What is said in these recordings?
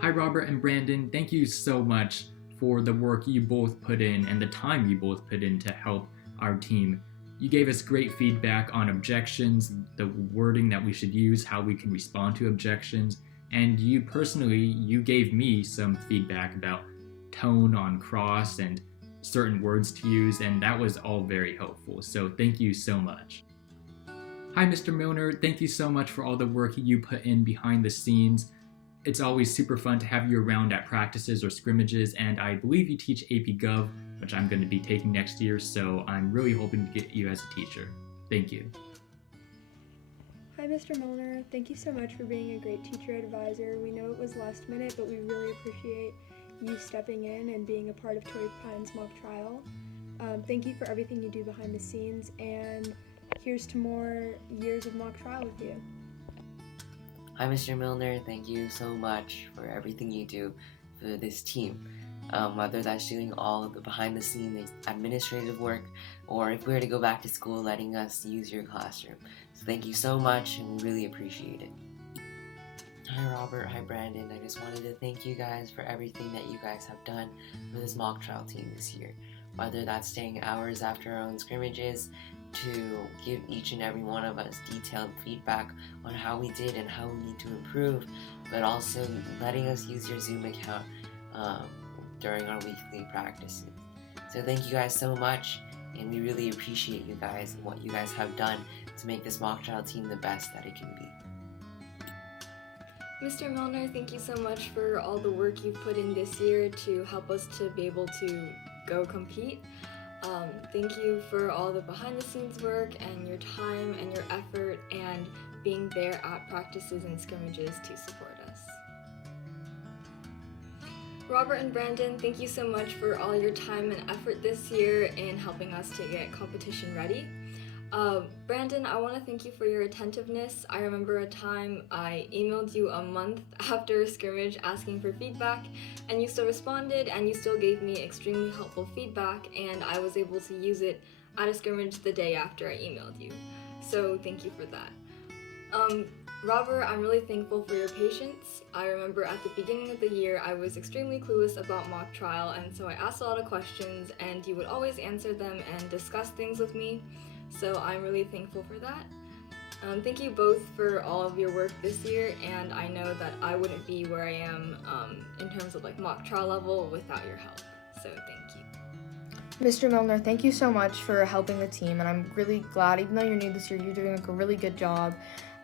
Hi, Robert and Brandon. Thank you so much for the work you both put in and the time you both put in to help our team. You gave us great feedback on objections, the wording that we should use, how we can respond to objections, and you gave me some feedback about tone on cross and certain words to use, and that was all very helpful. So thank you so much. Hi, Mr. Milner. Thank you so much for all the work you put in behind the scenes. It's always super fun to have you around at practices or scrimmages, and I believe you teach AP Gov, which I'm going to be taking next year, so I'm really hoping to get you as a teacher. Thank you. Hi, Mr. Milner. Thank you so much for being a great teacher advisor. We know it was last minute, but we really appreciate you stepping in and being a part of Torrey Pine's mock trial. Thank you for everything you do behind the scenes, and here's to more years of mock trial with you. Hi, Mr. Milner. Thank you so much for everything you do for this team. Whether that's doing all of the behind-the-scenes administrative work, or if we were to go back to school, letting us use your classroom. So thank you so much, and we really appreciate it. Hi, Robert. Hi, Brandon. I just wanted to thank you guys for everything that you guys have done for this mock trial team this year. Whether that's staying hours after our own scrimmages, to give each and every one of us detailed feedback on how we did and how we need to improve, but also letting us use your Zoom account during our weekly practices. So thank you guys so much, and we really appreciate you guys and what you guys have done to make this mock trial team the best that it can be. Mr. Milner, thank you so much for all the work you've put in this year to help us to be able to go compete. Thank you for all the behind-the-scenes work and your time and your effort and being there at practices and scrimmages to support us. Robert and Brandon, thank you so much for all your time and effort this year in helping us to get competition ready. Brandon, I want to thank you for your attentiveness. I remember a time I emailed you a month after a scrimmage asking for feedback, and you still responded and you still gave me extremely helpful feedback, and I was able to use it at a scrimmage the day after I emailed you. So thank you for that. Robert, I'm really thankful for your patience. I remember at the beginning of the year I was extremely clueless about mock trial, and so I asked a lot of questions and you would always answer them and discuss things with me. So I'm really thankful for that. Thank you both for all of your work this year, and I know that I wouldn't be where I am in terms of like mock trial level without your help. So thank you. Mr. Milner, thank you so much for helping the team, and I'm really glad, even though you're new this year, you're doing like a really good job.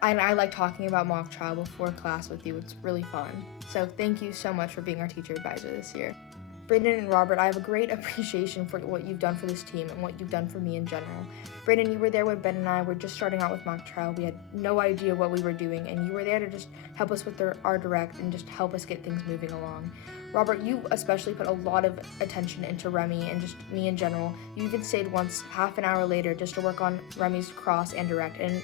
And I like talking about mock trial before class with you. It's really fun. So thank you so much for being our teacher advisor this year. Brandon and Robert, I have a great appreciation for what you've done for this team and what you've done for me in general. Brandon, you were there when Ben and I were just starting out with mock trial. We had no idea what we were doing, and you were there to just help us with our direct and just help us get things moving along. Robert, you especially put a lot of attention into Remy and just me in general. You even stayed once half an hour later just to work on Remy's cross and direct, and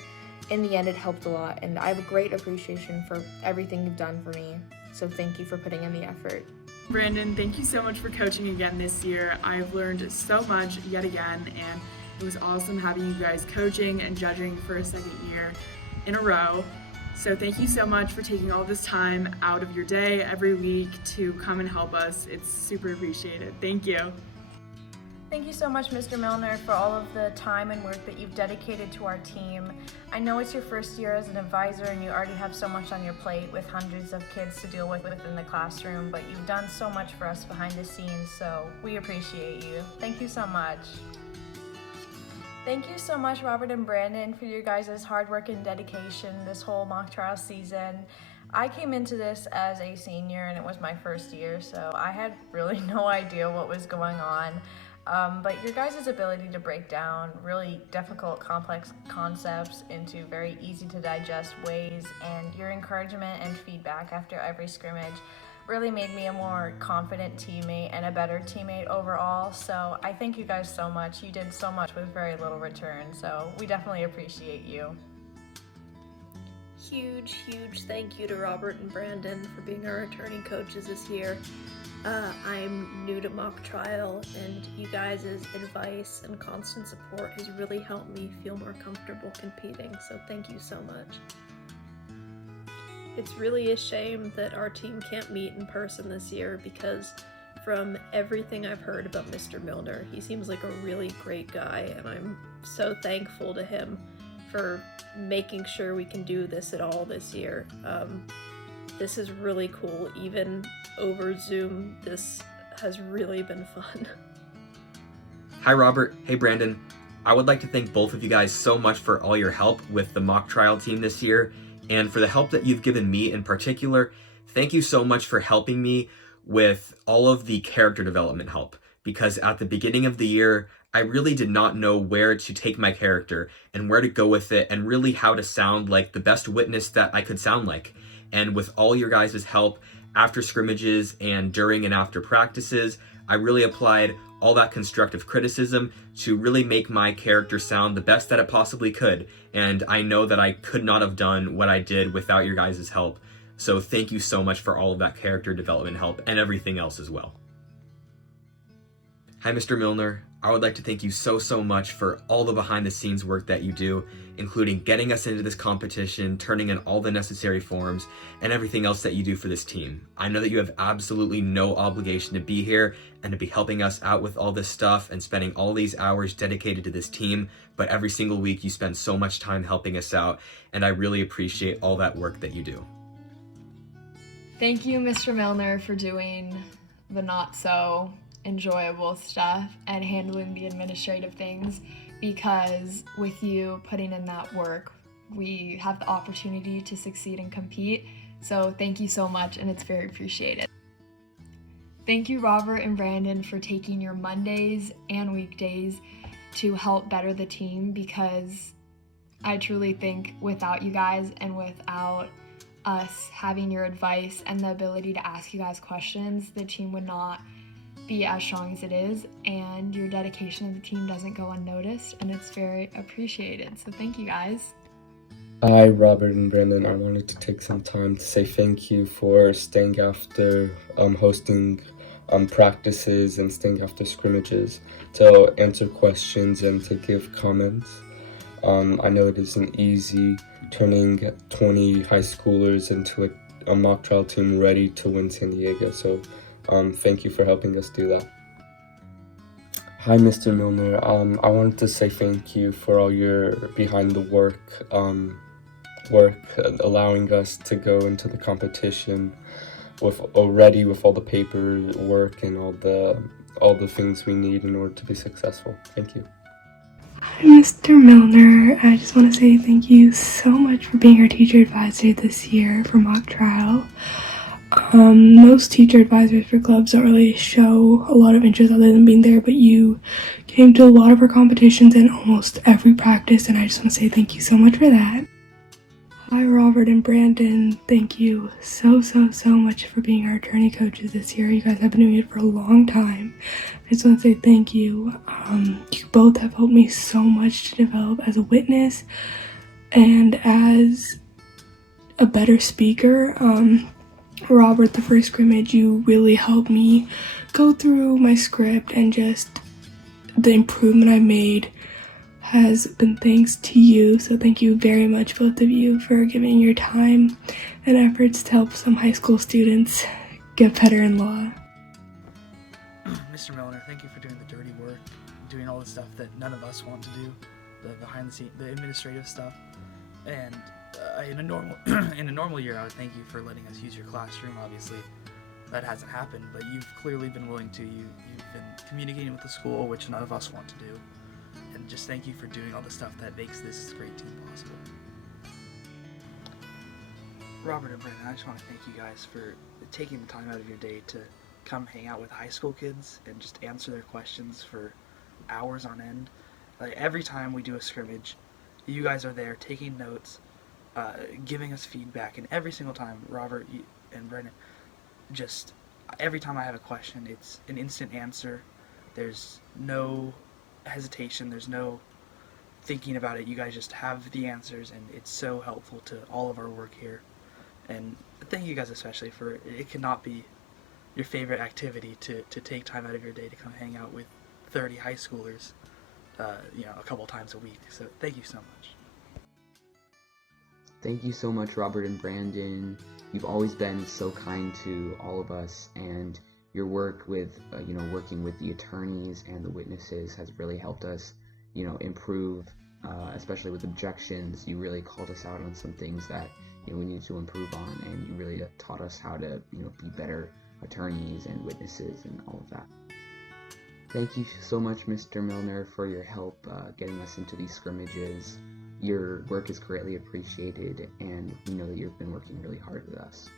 in the end it helped a lot, and I have a great appreciation for everything you've done for me. So thank you for putting in the effort. Brandon, thank you so much for coaching again this year. I've learned so much yet again, and it was awesome having you guys coaching and judging for a second year in a row. So thank you so much for taking all this time out of your day every week to come and help us. It's super appreciated. Thank you. Thank you so much, Mr. Milner, for all of the time and work that you've dedicated to our team. I know it's your first year as an advisor and you already have so much on your plate with hundreds of kids to deal with within the classroom, but you've done so much for us behind the scenes, so we appreciate you. Thank you so much. Thank you so much, Robert and Brandon, for your guys' hard work and dedication this whole mock trial season. I came into this as a senior and it was my first year, so I had really no idea what was going on. But your guys' ability to break down really difficult, complex concepts into very easy to digest ways, and your encouragement and feedback after every scrimmage really made me a more confident teammate and a better teammate overall. So I thank you guys so much. You did so much with very little return, so we definitely appreciate you. Huge thank you to Robert and Brandon for being our returning coaches this year. I'm new to mock trial, and you guys' advice and constant support has really helped me feel more comfortable competing, so thank you so much. It's really a shame that our team can't meet in person this year, because from everything I've heard about Mr. Milner, he seems like a really great guy, and I'm so thankful to him for making sure we can do this at all this year. This is really cool. Even over Zoom, this has really been fun. Hi Robert, hey Brandon. I would like to thank both of you guys so much for all your help with the mock trial team this year, and for the help that you've given me in particular. Thank you so much for helping me with all of the character development help, because at the beginning of the year, I really did not know where to take my character and where to go with it, and really how to sound like the best witness that I could sound like. And with all your guys' help after scrimmages and during and after practices, I really applied all that constructive criticism to really make my character sound the best that it possibly could. And I know that I could not have done what I did without your guys' help. So thank you so much for all of that character development help and everything else as well. Hi, Mr. Milner. I would like to thank you so much for all the behind the scenes work that you do, including getting us into this competition, turning in all the necessary forms, and everything else that you do for this team. I know that you have absolutely no obligation to be here and to be helping us out with all this stuff and spending all these hours dedicated to this team, but every single week you spend so much time helping us out, and I really appreciate all that work that you do. Thank you, Mr. Milner, for doing the not so enjoyable stuff and handling the administrative things, because with you putting in that work, we have the opportunity to succeed and compete. So thank you so much, and it's very appreciated. Thank you, Robert and Brandon, for taking your Mondays and weekdays to help better the team, because I truly think without you guys and without us having your advice and the ability to ask you guys questions, the team would not be as strong as it is, and your dedication to the team doesn't go unnoticed, and it's very appreciated. So thank you guys. Hi Robert and Brandon, I wanted to take some time to say thank you for staying after hosting practices and staying after scrimmages to answer questions and to give comments. I know it isn't easy turning 20 high schoolers into a mock trial team ready to win San Diego, so thank you for helping us do that. Hi, Mr. Milner. I wanted to say thank you for all your behind the work, allowing us to go into the competition with all the paperwork and all the things we need in order to be successful. Thank you. Hi, Mr. Milner. I just want to say thank you so much for being our teacher advisor this year for mock trial. Most teacher advisors for clubs don't really show a lot of interest other than being there, but you came to a lot of our competitions and almost every practice, and I just want to say thank you so much for that. Hi, Robert and Brandon. Thank you so much for being our attorney coaches this year. You guys have been doing it for a long time. I just want to say thank you. You both have helped me so much to develop as a witness and as a better speaker. Robert, the first scrimmage, you really helped me go through my script, and just the improvement I made has been thanks to you. So thank you very much, both of you, for giving your time and efforts to help some high school students get better in law. Mr. Milner, thank you for doing the dirty work, doing all the stuff that none of us want to do, the behind the scenes, the administrative stuff. And in a normal year, I would thank you for letting us use your classroom. Obviously, that hasn't happened, but you've clearly been willing to. You've been communicating with the school, which none of us want to do. And just thank you for doing all the stuff that makes this great team possible. Robert and Brandon, I just want to thank you guys for taking the time out of your day to come hang out with high school kids and just answer their questions for hours on end. Like, every time we do a scrimmage, you guys are there taking notes, giving us feedback, and every single time, Robert and Brandon, just every time I have a question, it's an instant answer. There's no hesitation, there's no thinking about it. You guys just have the answers, and it's so helpful to all of our work here. And thank you guys especially for it. Could not be your favorite activity to take time out of your day to come hang out with 30 high schoolers, a couple times a week. So thank you so much. Thank you so much, Robert and Brandon. You've always been so kind to all of us, and your work with, working with the attorneys and the witnesses has really helped us, improve, especially with objections. You really called us out on some things that, we need to improve on, and you really taught us how to, be better attorneys and witnesses and all of that. Thank you so much, Mr. Milner, for your help getting us into these scrimmages. Your work is greatly appreciated, and we know that you've been working really hard with us.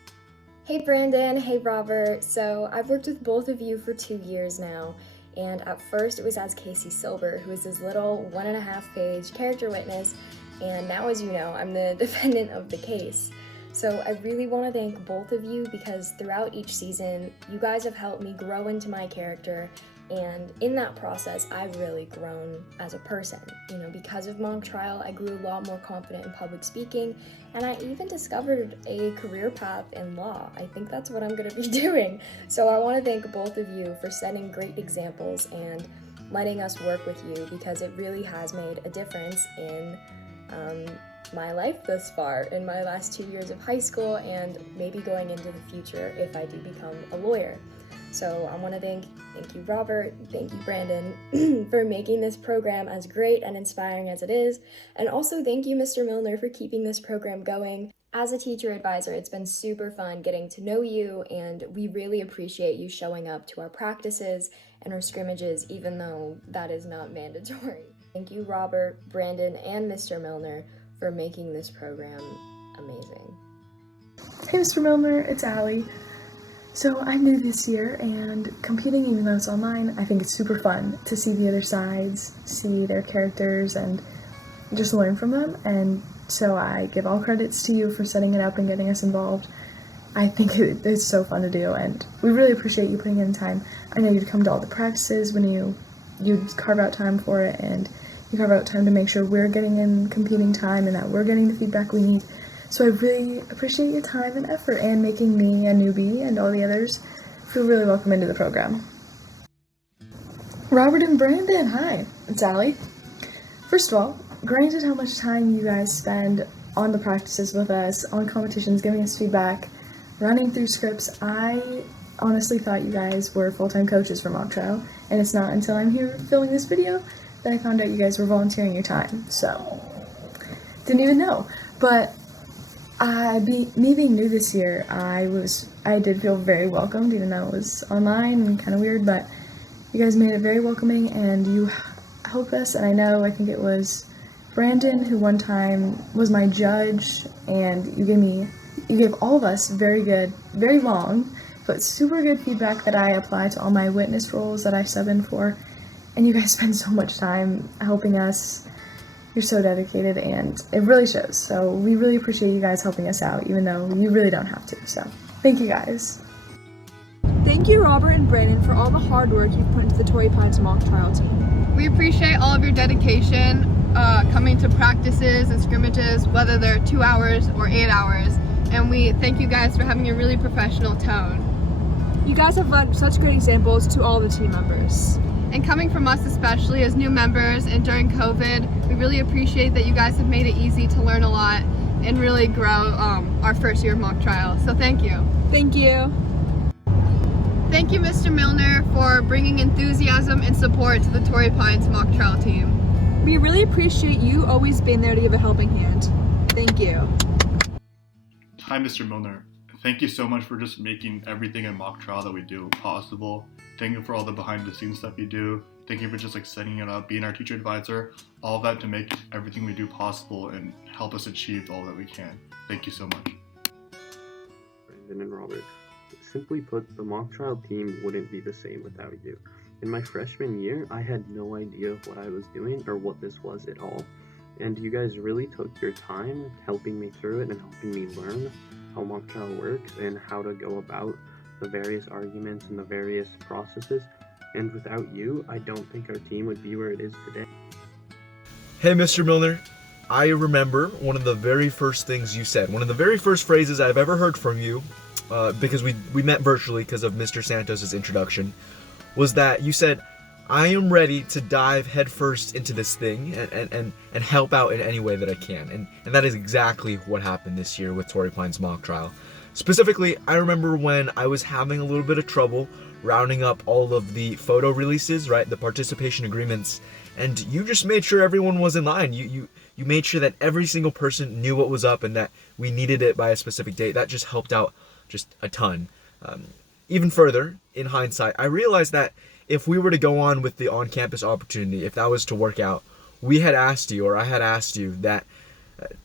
Hey Brandon, hey Robert. So I've worked with both of you for 2 years now, and at first it was as Casey Silber, who is this little 1.5-page character witness, and now, as you know, I'm the defendant of the case. So I really want to thank both of you because throughout each season, you guys have helped me grow into my character, and in that process, I've really grown as a person. Because of mock trial, I grew a lot more confident in public speaking, and I even discovered a career path in law. I think that's what I'm going to be doing. So I want to thank both of you for setting great examples and letting us work with you, because it really has made a difference in my life thus far, in my last 2 years of high school, and maybe going into the future if I do become a lawyer. So I want to thank you Robert, thank you Brandon for making this program as great and inspiring as it is, and also thank you Mr. Milner for keeping this program going. As a teacher advisor, it's been super fun getting to know you, and we really appreciate you showing up to our practices and our scrimmages, even though that is not mandatory. Thank you Robert, Brandon, and Mr. Milner for making this program amazing. Hey Mr. Milner, it's Allie. So I'm new this year, and competing, even though it's online, I think it's super fun to see the other sides, see their characters, and just learn from them. And so I give all credits to you for setting it up and getting us involved. I think it's so fun to do, and we really appreciate you putting in time. I know you'd come to all the practices when you'd carve out time for it, and you carve out time to make sure we're getting in competing time and that we're getting the feedback we need. So I really appreciate your time and effort and making me a newbie and all the others feel really welcome into the program. Robert and Brandon, hi, it's Allie. First of all, granted how much time you guys spend on the practices with us, on competitions, giving us feedback, running through scripts, I honestly thought you guys were full-time coaches for mock trial, and it's not until I'm here filming this video that I found out you guys were volunteering your time, so didn't even know. But me being new this year, I did feel very welcomed, even though it was online and kind of weird, but you guys made it very welcoming, and you helped us. And I think it was Brandon who one time was my judge, and you gave all of us very good, very long, but super good feedback that I apply to all my witness roles that I sub in for. And you guys spend so much time helping us. You're so dedicated, and it really shows. So we really appreciate you guys helping us out, even though you really don't have to. So thank you guys. Thank you Robert and Brandon for all the hard work you've put into the Torrey Pines mock trial team. We appreciate all of your dedication coming to practices and scrimmages, whether they're 2 hours or 8 hours. And we thank you guys for having a really professional tone. You guys have led such great examples to all the team members. And coming from us especially as new members and during COVID, we really appreciate that you guys have made it easy to learn a lot and really grow our first year of mock trial. So thank you. Thank you. Thank you Mr. Milner for bringing enthusiasm and support to the Torrey Pines mock trial team. We really appreciate you always being there to give a helping hand. Thank you. Hi Mr. Milner. Thank you so much for just making everything in mock trial that we do possible. Thank you for all the behind the scenes stuff you do. Thank you for just setting it up, being our teacher advisor, all of that to make everything we do possible and help us achieve all that we can. Thank you so much. Brandon and Robert. Simply put, the mock trial team wouldn't be the same without you. In my freshman year, I had no idea what I was doing or what this was at all. And you guys really took your time helping me through it and helping me learn how mock trial works and how to go about the various arguments and the various processes. And without you, I don't think our team would be where it is today. Hey, Mr. Milner. I remember one of the very first things you said, one of the very first phrases I've ever heard from you because we met virtually because of Mr. Santos' introduction, was that you said, I am ready to dive headfirst into this thing and help out in any way that I can. And that is exactly what happened this year with Torrey Pines mock trial. Specifically, I remember when I was having a little bit of trouble rounding up all of the photo releases, right, the participation agreements, and you just made sure everyone was in line. You made sure that every single person knew what was up and that we needed it by a specific date. That just helped out just a ton. Even further, in hindsight, I realized that if we were to go on with the on-campus opportunity, if that was to work out, we had asked you, or I had asked you, that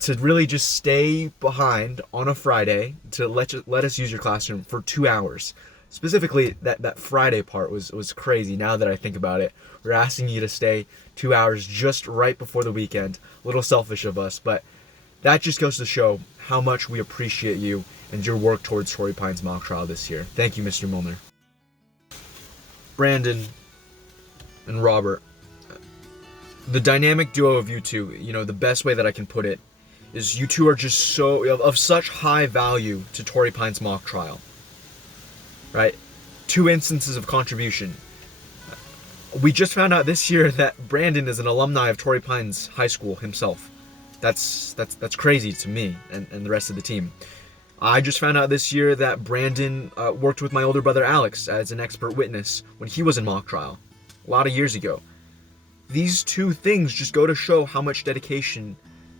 to really just stay behind on a Friday to let us use your classroom for 2 hours. Specifically, that Friday part was crazy now that I think about it. We're asking you to stay 2 hours just right before the weekend. A little selfish of us, but that just goes to show how much we appreciate you and your work towards Torrey Pines mock trial this year. Thank you, Mr. Milner. Brandon and Robert, the dynamic duo of you two, the best way that I can put it is you two are just so of such high value to Torrey Pines mock trial. Right? 2 instances of contribution. We just found out this year that Brandon is an alumni of Torrey Pines High School himself. That's crazy to me and the rest of the team. I just found out this year that Brandon worked with my older brother Alex as an expert witness when he was in mock trial a lot of years ago. These 2 things just go to show how much dedication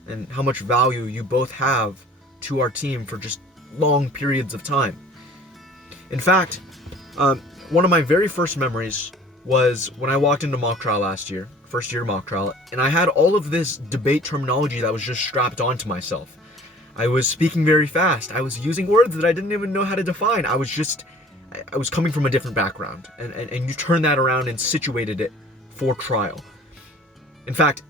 and how much value you both have to our team for just long periods of time. In fact, one of my very first memories was when I walked into mock trial last year, first year mock trial, and I had all of this debate terminology that was just strapped onto myself. I was speaking very fast. I was using words that I didn't even know how to define. I was coming from a different background, and you turned that around and situated it for trial. In fact,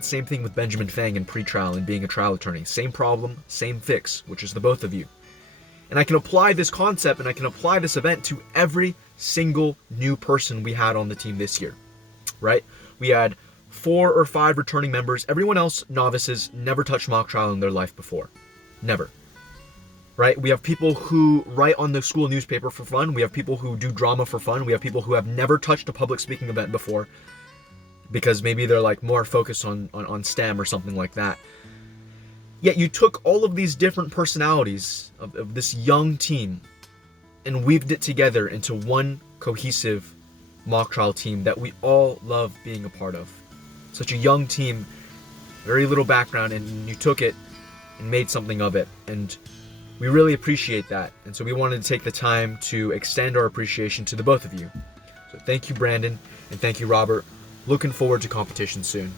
same thing with Benjamin Fang in pre-trial and being a trial attorney. Same problem, same fix, which is the both of you. And I can apply this concept and I can apply this event to every single new person we had on the team this year, right? We had 4 or 5 returning members. Everyone else, novices, never touched mock trial in their life before. Never. Right? We have people who write on the school newspaper for fun. We have people who do drama for fun. We have people who have never touched a public speaking event before because maybe they're like more focused on STEM or something like that. Yet you took all of these different personalities of this young team and weaved it together into one cohesive mock trial team that we all love being a part of. Such a young team, very little background, and you took it and made something of it. And we really appreciate that. And so we wanted to take the time to extend our appreciation to the both of you. So thank you, Brandon, and thank you, Robert. Looking forward to competition soon.